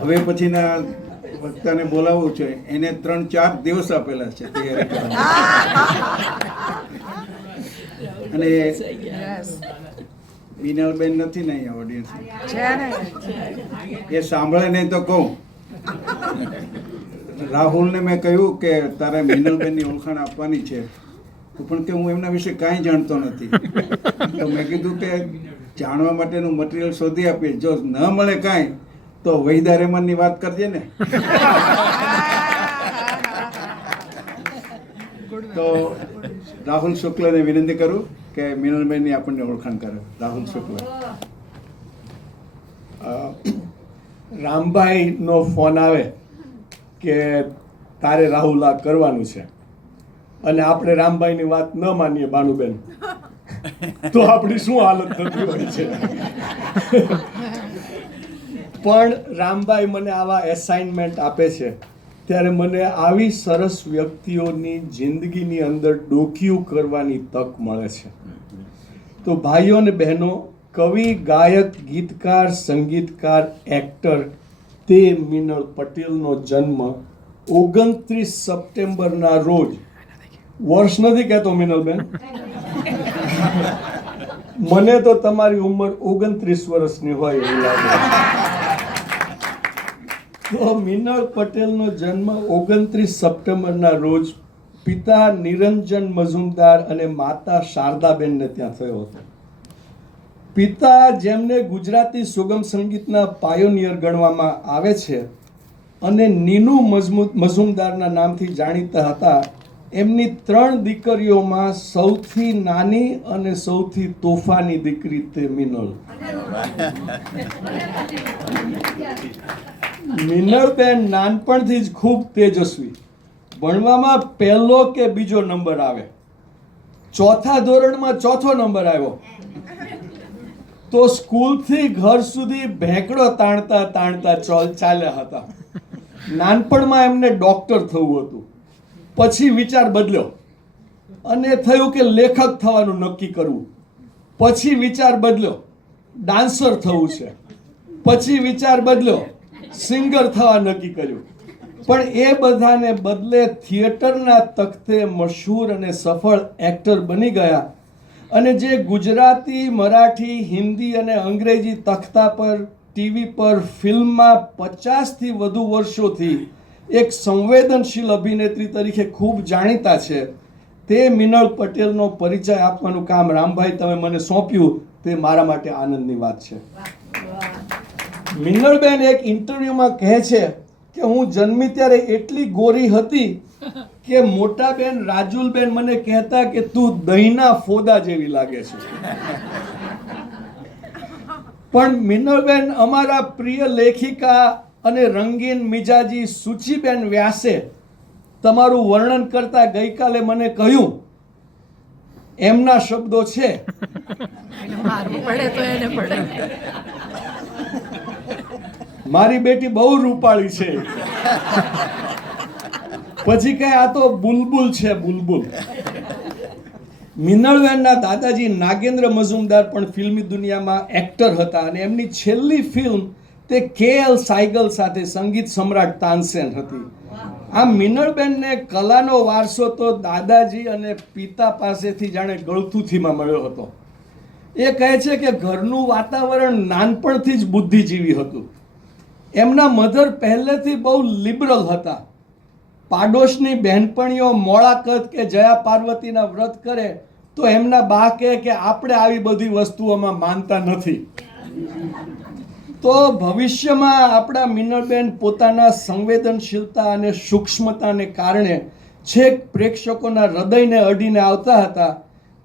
હવે પછીના વક્તાને બોલાવવું છે એને 3-4 દિવસ આપેલા છે તૈયારી કરવા. અને બીનલબેન નથી ને અહીંયા ઓડિયન્સ, એ સાંભળે નહીં તો કહું. રાહુલને મેં કહ્યું કે તારે મિનલબેનની ઓળખાણ આપવાની છે, તો પણ કે હું એમના વિશે કાંઈ જાણતો નથી. તો મેં કીધું કે જાણવા માટેનું મટીરિયલ શોધી આપીએ, જો ન મળે કાંઈ તો વહીદા રહેમાનની વાત કરજે ને. તો રાહુલ શુક્લને વિનંતી કરું કે મિનલબેનની આપણને ઓળખાણ કરે. રાહુલ શુક્લ. રામભાઈનો ફોન આવે કે તારે રાહુલ આ કરવાનું છે, અને આપણે રામભાઈની વાત ન માનીએ બાનુબેન, તો આપણી શું હાલત થતી હોય છે. પણ રામભાઈ મને આવા એસાઇનમેન્ટ આપે છે ત્યારે મને આવી સરસ વ્યક્તિઓની જિંદગીની અંદર ડોકિયું કરવાની તક મળે છે. તો ભાઈઓ અને બહેનો, કવિ, ગાયક, ગીતકાર, સંગીતકાર, એક્ટર તે મિનળ પટેલનો જન્મ 29 સપ્ટેમ્બરના રોજ, વર્ષ નથી કહેતો મિનલબેન, મને તો તમારી ઉંમર 29 વર્ષની હોય એવું લાગે. તો મિનળ પટેલનો જન્મ 29 સપ્ટેમ્બરના રોજ પિતા નિરંજન મઝુમદાર અને માતા શારદાબેનને ત્યાં થયો હતો. પિતા, જેમને ગુજરાતી સુગમ સંગીતના પાયોનિયર ગણવામાં આવે છે અને નીનુ મઝુમદારના નામથી જાણીતા હતા, એમની 3 દીકરીઓમાં સૌથી નાની અને સૌથી તોફાની દીકરી તે મિનળ. મિનળબેન નાનપણથી જ ખૂબ તેજસ્વી, ભણવામાં પહેલો કે બીજો નંબર આવે, 4થા ધોરણમાં 4થો નંબર આવ્યો. તો સ્કૂલથી ઘર સુધી ભેંકડો તાણતા તાણતા ચાલ્યા હતા. નાનપણમાં એમને ડોક્ટર થવું હતું, પછી વિચાર બદલ્યો અને થયું કે લેખક થવાનું નક્કી કરવું. પછી વિચાર બદલ્યો, ડાન્સર થવું છે. પછી વિચાર બદલ્યો, સિંગર થવા નક્કી કર્યું. પણ એ બધાને બદલે થિયેટરના તખ્તે મશહૂર અને સફળ એક્ટર બની ગયા અને જે ગુજરાતી, મરાઠી, હિન્દી અને અંગ્રેજી તખ્તા પર, ટીવી પર, ફિલ્મમાં 50થી વધુ વર્ષોથી એક સંવેદનશીલ અભિનેત્રી તરીકે ખૂબ જાણીતા છે, તે મિનળ પટેલનો પરિચય આપવાનું કામ રામભાઈ તમે મને સોંપ્યું, તે મારા માટે આનંદની વાત છે. મિનળબેન એક ઇન્ટરવ્યુમાં કહે છે કે હું જન્મી ત્યારે એટલી ગોરી હતી કે મોટા બેન રાજુલબેન મને કહેતા કે તું દહીંના ફોદા જેવી લાગે છે. પણ મિનળબેન, અમારા પ્રિય લેખિકા અને રંગીન મિજાજી સુચિબેન વ્યાસે તમારું વર્ણન કરતા ગઈકાલે મને કહ્યું, એમના શબ્દો છે, મારી બેટી બહુ રૂપાળી છે. પછી કહે આ તો બુલબુલ છે, બુલબુલ. મિનળબેનના દાદાજી નાગેન્દ્ર મઝુમદાર પણ ફિલ્મી દુનિયામાં એક્ટર હતા અને એમની છેલ્લી ફિલ્મ તે KL સાયગલ સાથે સંગીત સમ્રાટ તાનસેન હતી. આ મિનળબેનને કલાનો વારસો તો દાદાજી અને પિતા પાસેથી જાણે ગળથુથીમાં મળ્યો હતો. એ કહે છે કે ઘરનું વાતાવરણ નાનપણથી જ બુદ્ધિજીવી હતું. એમના મધર પહેલેથી બહુ લિબરલ હતા. પાડોશની બહેનપણીઓ મોળા કદ કે જયા પાર્વતીના વ્રત કરે તો એમના બા કહે કે આપણે આવી બધી વસ્તુઓમાં માનતા નથી. તો ભવિષ્યમાં આપણા મિનળબેન પોતાના સંવેદનશીલતા અને સૂક્ષ્મતાને કારણે છેક પ્રેક્ષકોના હૃદયને અડીને આવતા હતા.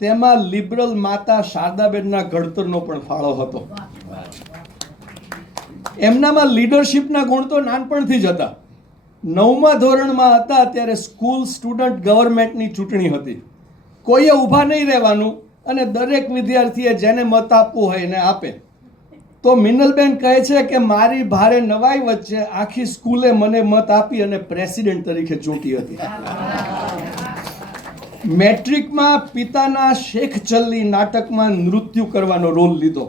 તેમાં લિબરલ માતા શારદાબેનના ઘડતરનો પણ ફાળો હતો. એમનામાં લીડરશિપના ગુણ તો નાનપણથી જ હતા. 9મા ધોરણમાં હતા ત્યારે સ્કૂલ સ્ટુડન્ટ ગવર્મેન્ટની ચૂંટણી હતી. કોઈએ ઊભા નહીં રહેવાનું અને દરેક વિદ્યાર્થીએ જેને મત આપવો હોય એને આપે. તો મિનલબેન કહે છે કે મારી ભારે નવાઈ વચ્ચે આખી સ્કૂલે મને મત આપી અને પ્રેસિડેન્ટ તરીકે ચૂંટી હતી. મેટ્રિકમાં પિતાના શેખ ચલ્લી નાટકમાં નૃત્ય કરવાનો રોલ લીધો.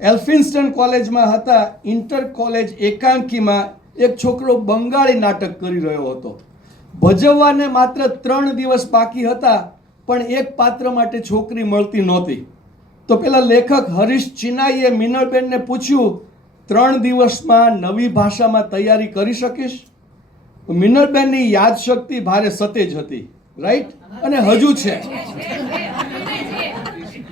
એલ્ફિન્સ્ટન કોલેજમાં હતા, ઇન્ટર કોલેજ એકાંકીમાં એક છોકરો બંગાળી નાટક કરી રહ્યો હતો. ભજવવાને માત્ર 3 દિવસ બાકી હતા, પણ એક પાત્ર માટે છોકરી મળતી નહોતી. તો પેલા લેખક હરીશ ચિનાઈએ મિનળબેનને પૂછ્યું, 3 દિવસમાં નવી ભાષામાં તૈયારી કરી શકીશ? મિનળબેનની યાદશક્તિ ભારે સતેજ હતી, રાઈટ, અને હજુ છે.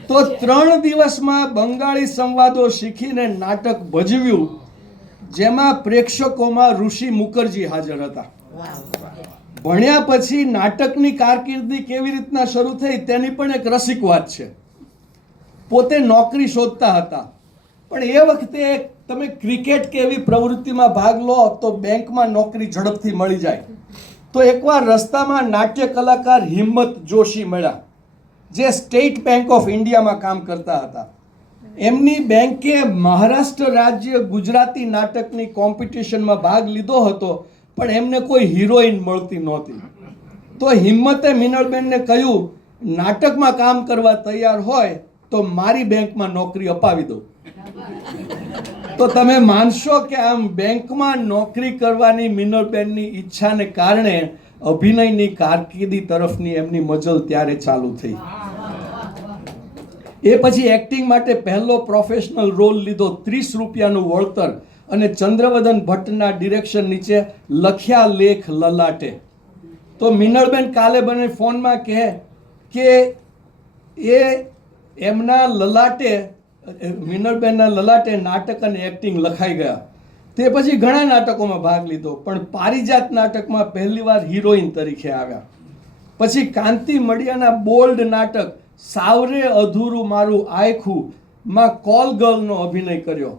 તો 3 દિવસમાં બંગાળી સંવાદો શીખીને નાટક ભજવ્યું, જેમાં પ્રેક્ષકોમાં ઋષિ મુખર્જી હાજર હતા. ભણ્યા પછી નાટકની કારકિર્દી કેવી રીતના શરૂ થઈ તેની પણ એક રસિક વાત છે. પોતે નોકરી શોધતા હતા, પણ એ વખતે તમે ક્રિકેટ કે એવી પ્રવૃત્તિમાં ભાગ લો તો બેંકમાં નોકરી ઝડપથી મળી જાય. તો એકવાર રસ્તામાં નાટ્ય કલાકાર હિંમત જોશી મળ્યા, જે સ્ટેટ બેંક ઓફ ઇન્ડિયામાં કામ કરતા હતા. એમની બેંકે મહારાષ્ટ્ર રાજ્ય ગુજરાતી નાટકની કોમ્પિટિશનમાં ભાગ લીધો હતો, પણ એમને કોઈ હિરોઈન મળતી નહોતી. તો હિંમતે મિનળબેનને કહ્યું, નાટકમાં કામ કરવા તૈયાર હોય તો મારી બેંકમાં નોકરી અપાવી દો. તો તમે માનશો કે આમ બેંકમાં નોકરી કરવાની મિનળબેનની ઈચ્છાને કારણે અભિનયની કારકિર્દી તરફની એમની મજલ ત્યારે ચાલુ થઈ. એ પછી એક્ટિંગ માટે પહેલો પ્રોફેશનલ રોલ લીધો, 30 રૂપિયાનું વળતર, અને ચંદ્રવદન ભટ્ટના ડિરેક્શન નીચે લખ્યા લેખ લલાટે. તો મિનળબેન કાલે બને ફોનમાં કહે કે એ એમના લલાટે, મિનળબેનના લલાટે નાટક અને એક્ટિંગ લખાઈ ગયા. તે પછી ઘણા નાટકોમાં ભાગ લીધો, પણ પારિજાત નાટકમાં પહેલીવાર હિરોઈન તરીકે આવ્યા. પછી કાંતિ મડિયાના બોલ્ડ નાટક સાવરે અધૂરું મારું આયખું માં કોલ ગર્લનો અભિનય કર્યો.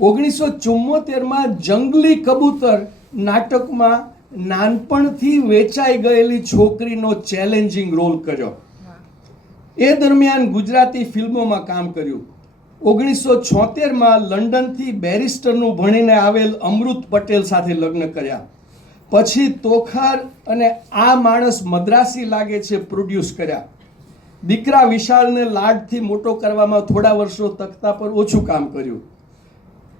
1974માં જંગલી કબૂતર નાટકમાં નાનપણથી વેચાઈ ગયેલી છોકરીનો ચેલેન્જિંગ રોલ કર્યો. એ દરમિયાન ગુજરાતી ફિલ્મોમાં કામ કર્યું. 1976માં લંડનથી બેરિસ્ટરનું ભણીને આવેલ અમૃત પટેલ સાથે લગ્ન કર્યા. પછી તોખાર અને આ માણસ મદ્રાસી લાગે છે પ્રોડ્યુસ કર્યા. દીકરા વિશાળને લાડથી મોટો કરવામાં થોડા વર્ષો તખ્તા પર ઓછું કામ કર્યું.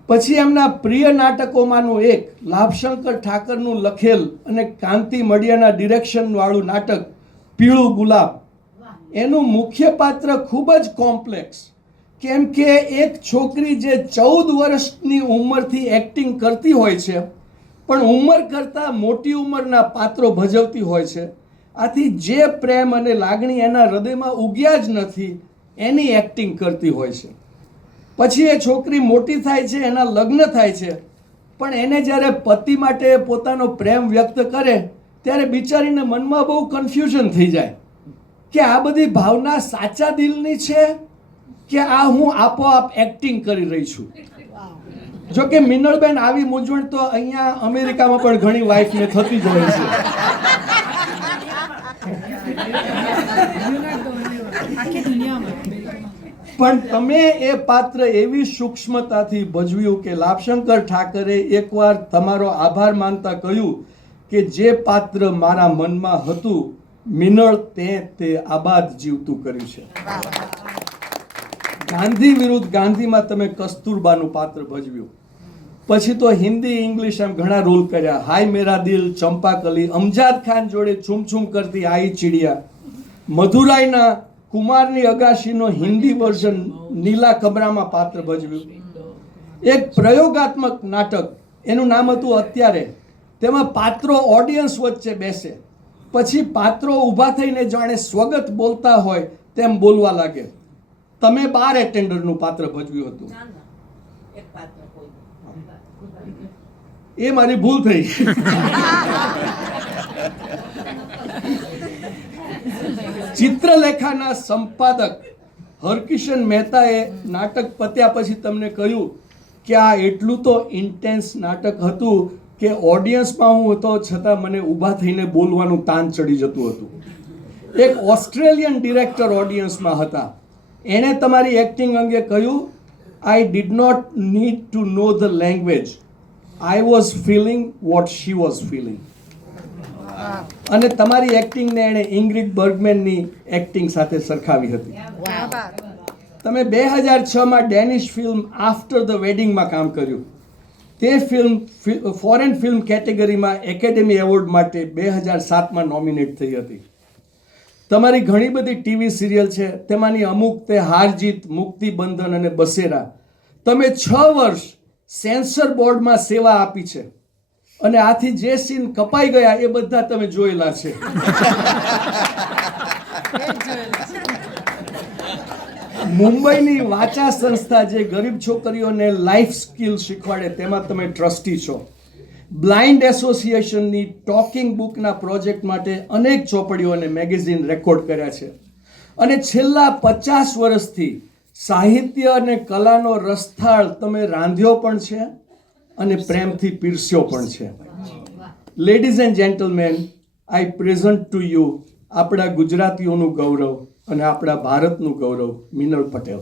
પછી એમના પ્રિય નાટકોમાંનું એક લાભશંકર ઠાકરનું લખેલ અને કાંતિ મડિયાના ડિરેક્શન વાળું નાટક પીળું ગુલાબ, એનું મુખ્ય પાત્ર ખૂબ જ કોમ્પ્લેક્સ, કેમ કે એક છોકરી જે 14 વર્ષની ઉંમરથી એક્ટિંગ કરતી હોય છે, પણ ઉંમર કરતાં મોટી ઉંમરના પાત્રો ભજવતી હોય છે. આથી જે પ્રેમ અને લાગણી એના હૃદયમાં ઉગ્યા જ નથી એની એક્ટિંગ કરતી હોય છે. પછી એ છોકરી મોટી થાય છે, એના લગ્ન થાય છે, પણ એને જ્યારે પતિ માટે પોતાનો પ્રેમ વ્યક્ત કરે ત્યારે બિચારીને મનમાં બહુ કન્ફ્યુઝન થઈ જાય કે આ બધી ભાવના સાચા દિલની છે કે આ હું આપોઆપ એક્ટિંગ કરી રહી છું. જો કે મિનળબેન આવી મૂંઝવણ તો અહીંયા અમેરિકામાં પણ ઘણી વાઈફને થતી જ હોય છે. પણ તમે એ પાત્ર એવી સૂક્ષ્મતાથી ભજવ્યું કે લાભશંકર ઠાકરે એકવાર તમારો આભાર માનતા કહ્યું કે જે પાત્ર મારા મનમાં હતું મિનળ તે આબાદ જીવતું કર્યું છે. ગાંધી વિરુદ્ધ ગાંધીમાં તમે કસ્તુરબાનું પાત્ર ભજવ્યું. પછી તો હિન્દી ઇંગ્લિશ એમ ઘણા રોલ કર્યા. હાય મેરા દિલ, ચંપાકલી, અમજાદ ખાન જોડે છૂમ છૂમ કરતી આઈ ચીડિયા, મધુરાઈના કુમારની અગાશીનો હિન્દી વર્ઝન નીલા કમરામાં પાત્ર ભજવ્યું. એક પ્રયોગાત્મક નાટક, એનું નામ હતું અત્યારે, તેમાં પાત્રો ઓડિયન્સ વચ્ચે બેસે, પછી પાત્રો ઊભા થઈને જાણે સ્વગત બોલતા હોય તેમ બોલવા લાગે. તમે બાર એટેન્ડરનું પાત્ર ભજવ્યું હતું. એ મારી ભૂલ થઈ. ચિત્રલેખાના સંપાદક હરકિશન મહેતાએ નાટક પત્યા પછી તમને કહ્યું કે આ એટલું તો ઇન્ટેન્સ નાટક હતું કે ઓડિયન્સમાં હું હતો છતાં મને ઊભા થઈને બોલવાનું તાન ચડી જતું હતું. એક ઓસ્ટ્રેલિયન ડિરેક્ટર ઓડિયન્સમાં હતા. એણે તમારી એક્ટિંગ અંગે કહ્યું, I did not need to know the language, I was feeling what she was feeling. અને તમારી એક્ટિંગને એણે ઇંગ્રિડ બર્ગમેનની એક્ટિંગ સાથે સરખાવી હતી. તમે 2006માં ડેનિશ ફિલ્મ આફ્ટર ધ વેડિંગમાં કામ કર્યું. તે ફિલ્મ ફોરેન ફિલ્મ કેટેગરીમાં એકેડેમી એવોર્ડ માટે 2007માં નોમિનેટ થઈ હતી. તમારી ઘણી બધી ટીવી સિરિયલ છે, તેમાંની અમુક તે હાર જીત, મુક્તિ બંધન અને બસેરા. તમે 6 વર્ષ સેન્સર બોર્ડમાં સેવા આપી છે અને આથી જે સીન કપાઈ ગયા એ બધા તમે જોયેલા છે. મુંબઈની વાચા સંસ્થા જે ગરીબ છોકરીઓને લાઈફ સ્કિલ શીખવાડે તેમાં તમે ટ્રસ્ટી છો. બ્લાઇન્ડ એસોસિએશનની ટોકિંગ બુકના પ્રોજેક્ટ માટે અનેક ચોપડીઓ અને મેગેઝિન રેકોર્ડ કર્યા છે અને છેલ્લા 50 વર્ષથી સાહિત્ય અને કલાનો રસથાળ તમે રાંધ્યો પણ છે અને પ્રેમથી પીરસ્યો પણ છે. Ladies and gentleman, I present to you આપણા ગુજરાતીઓનું ગૌરવ અને આપણા ભારતનું ગૌરવ, મિનલ પટેલ.